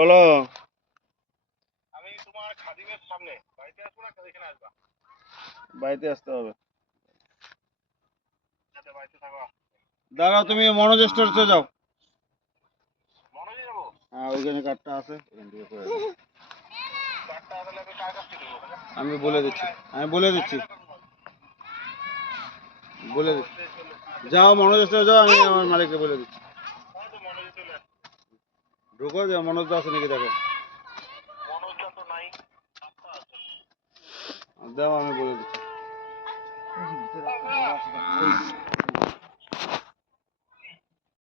বলো। আমি তোমার খাদিমের সামনে বাড়িতে আসবো না এখানে আসবা? বাড়িতে আসতে হবে। আচ্ছা বাড়িতে থাকো। দাঁড়াও, তুমি মনোজ স্টোরসে যাও। মনোজে যাবো? হ্যাঁ, ওইখানে কার্ডটা আছে, ওখান থেকে করে দাও। কার্ডটা তাহলে আমি কার কাছ থেকে দেবো? আমি বলে দিচ্ছি, বলে দিচ্ছি। যাও মনোজ স্টোরে যাও, আমি আমার মালিককে বলে দিচ্ছি। মনোজে চলে আসবে। ঢুকো, যে মনোজ দা আছে নাকি দেখো। মনোজটা তো নাই। দাও, আমি বলে দিচ্ছি।